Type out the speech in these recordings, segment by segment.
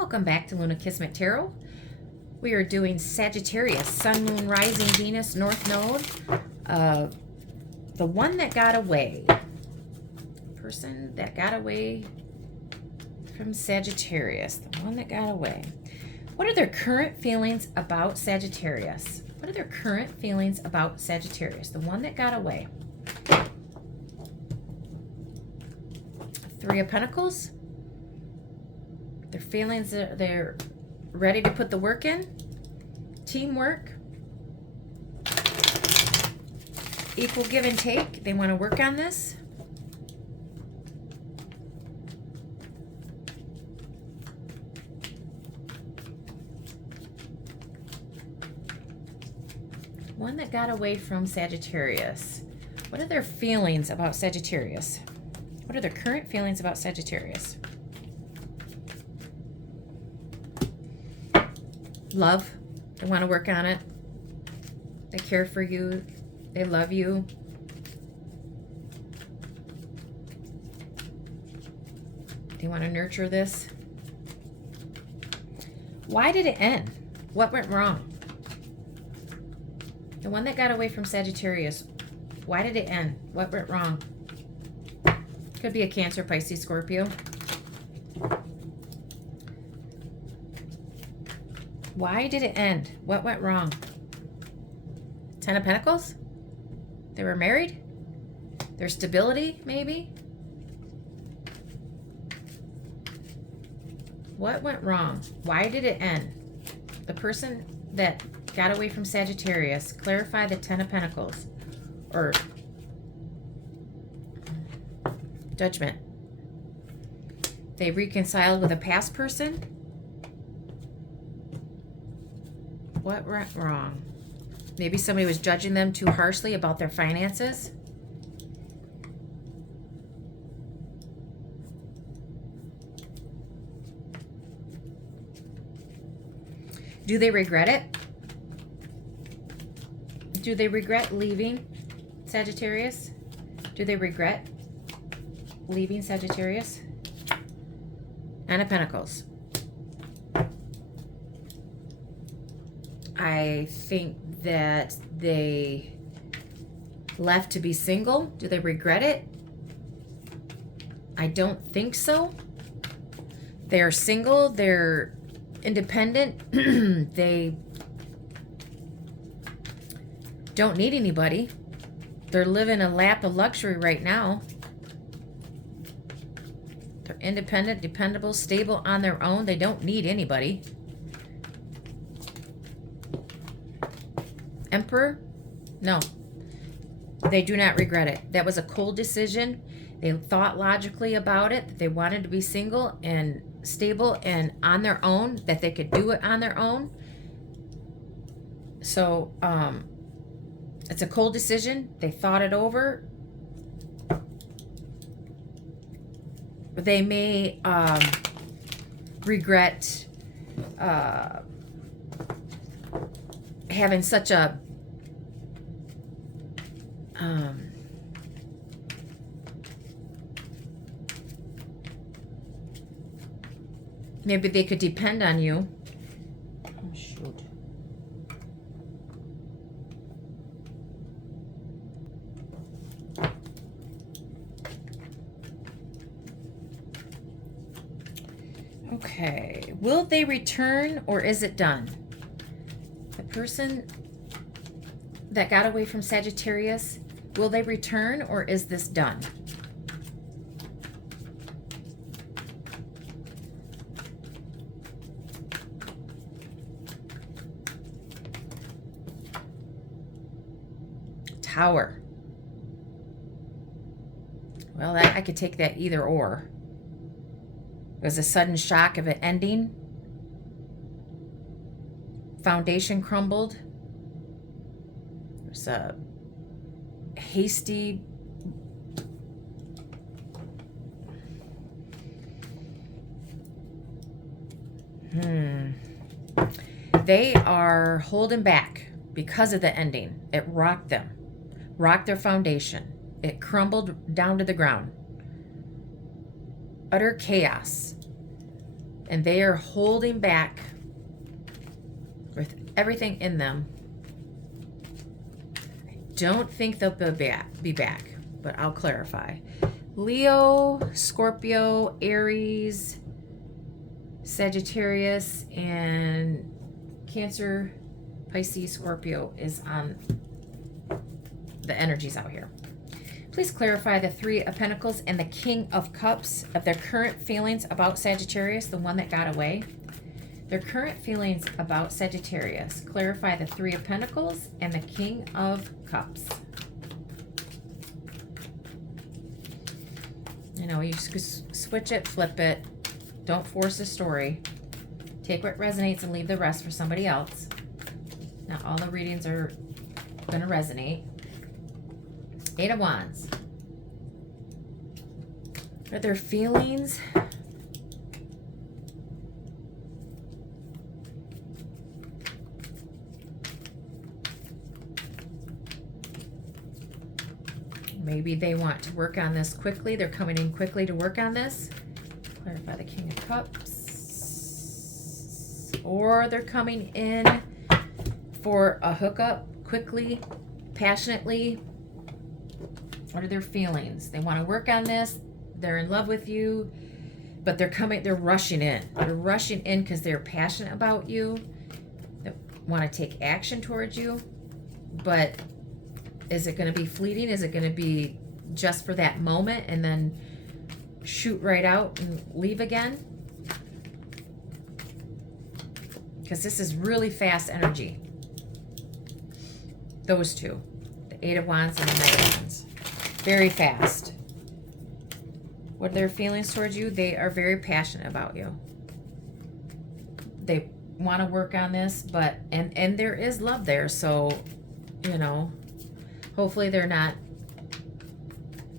Welcome back to Luna Kismet Tarot. We are doing Sagittarius, Sun, Moon, Rising, Venus, North Node. The one that got away. Person that got away from Sagittarius. The one that got away. What are their current feelings about Sagittarius? What are their current feelings about Sagittarius? The one that got away. Three of Pentacles. Their feelings, they're ready to put the work in. Teamwork. Equal give and take. They want to work on this. One that got away from Sagittarius. What are their feelings about Sagittarius? What are their current feelings about Sagittarius? Love. They want to work on it. They care for you. They love you. They want to nurture this. Why did it end? What went wrong? The one that got away from Sagittarius. Why did it end? What went wrong? Could be a Cancer, Pisces, Scorpio. Why did it end? What went wrong? Ten of Pentacles? They were married? Their stability, maybe? What went wrong? Why did it end? The person that got away from Sagittarius, clarify the Ten of Pentacles. Or Judgment. They reconciled with a past person? What went wrong? Maybe somebody was judging them too harshly about their finances. Do they regret it? Do they regret leaving Sagittarius? Do they regret leaving Sagittarius? Nine of Pentacles. I think that they left to be single. Do they regret it? I don't think so. They're single. They're independent. They don't need anybody. They're living a lap of luxury right now. They're independent, dependable, stable on their own. They don't need anybody. Emperor? No. They do not regret it. That was a cold decision. They thought logically about it, that they wanted to be single and stable and on their own, that they could do it on their own. So, it's a cold decision. They thought it over. They may regret having such a maybe they could depend on you. Oh, shoot. Okay, will they return or is it done? The person that got away from Sagittarius, will they return or is this done? Tower. Well, I could take that either or. It was a sudden shock of it ending. Foundation crumbled. It was a hasty They are holding back because of the ending. It rocked them. Rocked their foundation. It crumbled down to the ground. Utter chaos. And they are holding back with everything in them. I don't think they'll be back, but I'll clarify. Leo, Scorpio, Aries, Sagittarius, and Cancer, Pisces, Scorpio is on the energies out here. Please clarify the Three of Pentacles and the King of Cups of their current feelings about Sagittarius, the one that got away. Their current feelings about Sagittarius. Clarify the Three of Pentacles and the King of Cups. You know, you switch it, flip it. Don't force a story. Take what resonates and leave the rest for somebody else. Not all the readings are going to resonate. Eight of Wands. What are their feelings? Maybe they want to work on this quickly. They're coming in quickly to work on this. Clarify the King of Cups. Or they're coming in for a hookup quickly, passionately. What are their feelings? They want to work on this. They're in love with you, but they're rushing in. They're rushing in because they're passionate about you. They want to take action towards you, but is it going to be fleeting? Is it going to be just for that moment and then shoot right out and leave again? Because this is really fast energy. Those two. The Eight of Wands and the Knight of Wands. Very fast. What are their feelings towards you? They are very passionate about you. They want to work on this, but, and there is love there. So, you know, hopefully they're not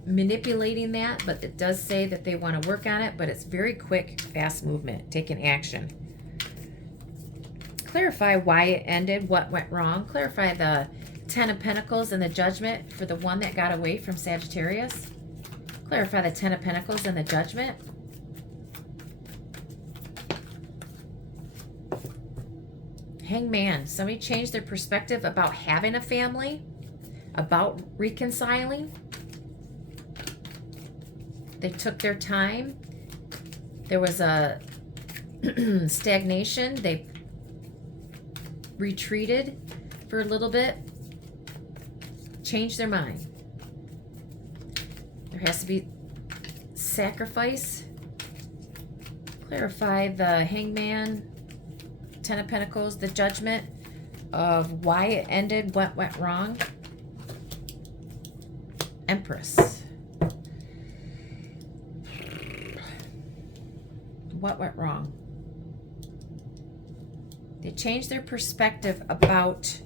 manipulating that, but it does say that they want to work on it, but it's very quick, fast movement, taking action. Clarify why it ended, what went wrong. Clarify the Ten of Pentacles and the Judgment for the one that got away from Sagittarius. Clarify the Ten of Pentacles and the Judgment. Hangman. Somebody changed their perspective about having a family, about reconciling. They took their time. There was a stagnation. They retreated for a little bit. Changed their mind. There has to be sacrifice. Clarify the Hangman, Ten of Pentacles, the Judgment of why it ended, what went wrong. Empress. What went wrong? They changed their perspective about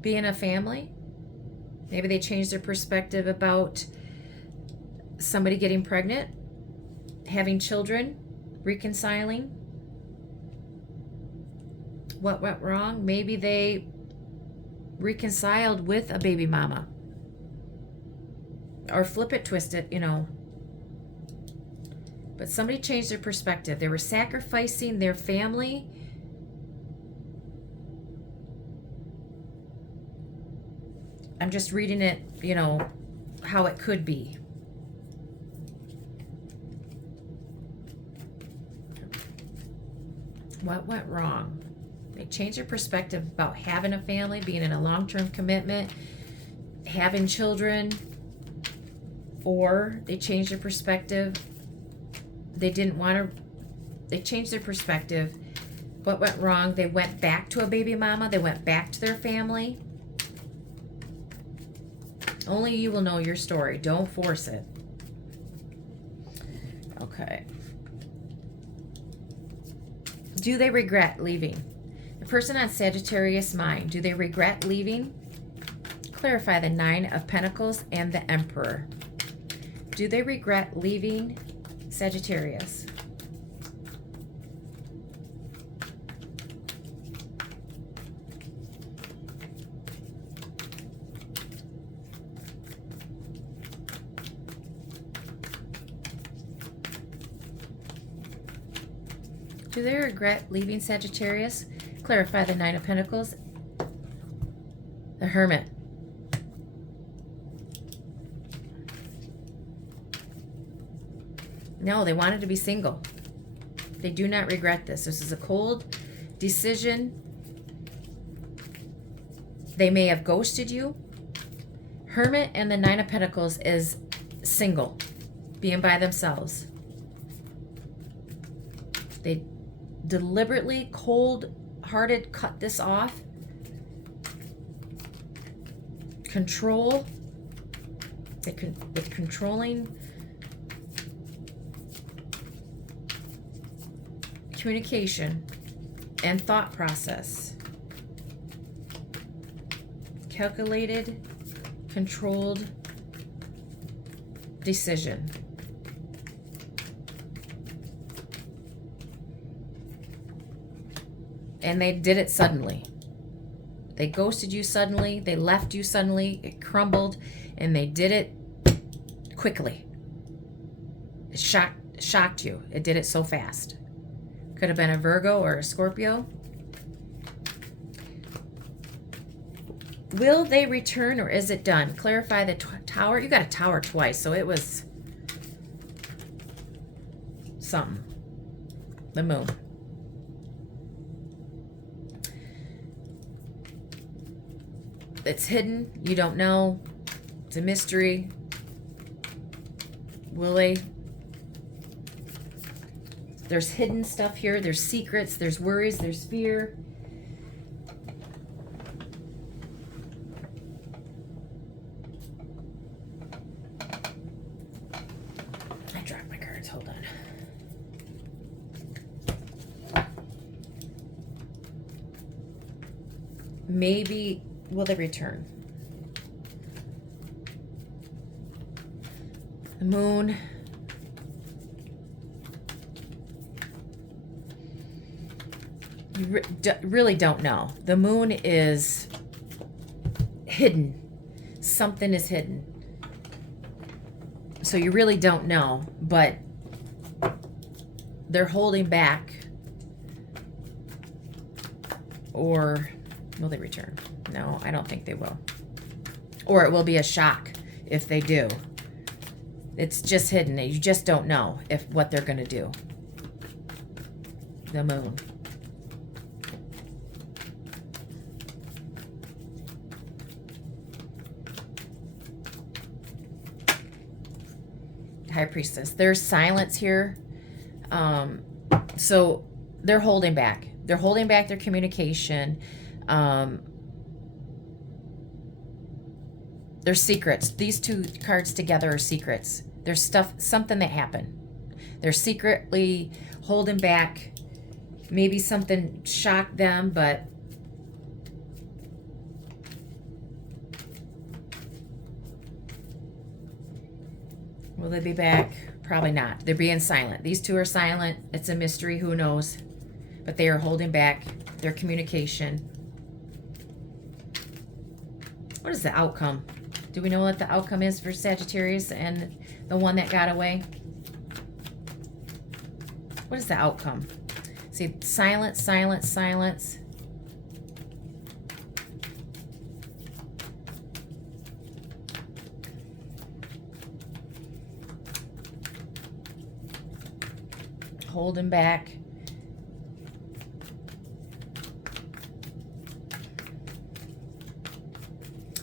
being a family. Maybe they changed their perspective about somebody getting pregnant, having children, reconciling. What went wrong? Maybe they reconciled with a baby mama. Or flip it, twist it, you know. But somebody changed their perspective. They were sacrificing their family. I'm just reading it, you know, how it could be. What went wrong? They changed their perspective about having a family, being in a long-term commitment, having children, or they changed their perspective. They didn't want to, they changed their perspective. What went wrong? They went back to a baby mama. They went back to their family. Only you will know your story. Don't force it. Okay. Do they regret leaving? The person on Sagittarius mind, do they regret leaving? Clarify the Nine of Pentacles and the Emperor. Do they regret leaving Sagittarius? Do they regret leaving Sagittarius? Clarify the Nine of Pentacles. The Hermit. No, they wanted to be single. They do not regret this. This is a cold decision. They may have ghosted you. Hermit and the Nine of Pentacles is single, being by themselves. They deliberately, cold-hearted cut this off. Control. With controlling communication and thought process. Calculated, controlled decision. And they did it suddenly. They ghosted you suddenly. They left you suddenly. It crumbled. And they did it quickly. It shocked you. It did it so fast. Could have been a Virgo or a Scorpio. Will they return or is it done? Clarify the Tower. You got a Tower twice, so it was something. The Moon. It's hidden. You don't know. It's a mystery. Will they? There's hidden stuff here. There's secrets. There's worries. There's fear. I dropped my cards. Hold on. Maybe will they return? The Moon. You really don't know. The Moon is hidden. Something is hidden. So you really don't know, but they're holding back. Or will they return? No, I don't think they will. Or it will be a shock if they do. It's just hidden. You just don't know what they're going to do. The Moon. High Priestess. There's silence here. So they're holding back. They're holding back their communication. There's secrets. These two cards together are secrets. There's something that happened. They're secretly holding back. Maybe something shocked them, but will they be back? Probably not. They're being silent. These two are silent. It's a mystery. Who knows? But they are holding back their communication. What is the outcome? Do we know what the outcome is for Sagittarius and the one that got away? What is the outcome? See, silence, silence, silence. Holding back.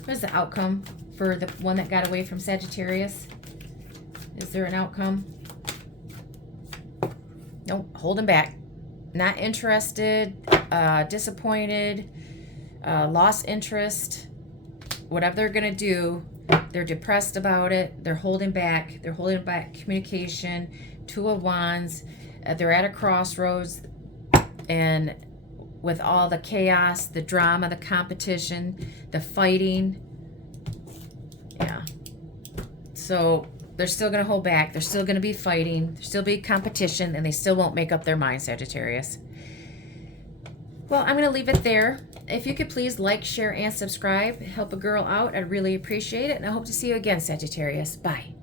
What is the outcome for the one that got away from Sagittarius? Is there an outcome? Nope, holding back. Not interested, disappointed, lost interest. Whatever they're going to do, they're depressed about it. They're holding back. They're holding back communication. Two of Wands. They're at a crossroads. And with all the chaos, the drama, the competition, the fighting. Yeah. So they're still going to hold back. They're still going to be fighting. There'll still be competition, and they still won't make up their mind, Sagittarius. Well, I'm going to leave it there. If you could please like, share, and subscribe. Help a girl out. I'd really appreciate it. And I hope to see you again, Sagittarius. Bye.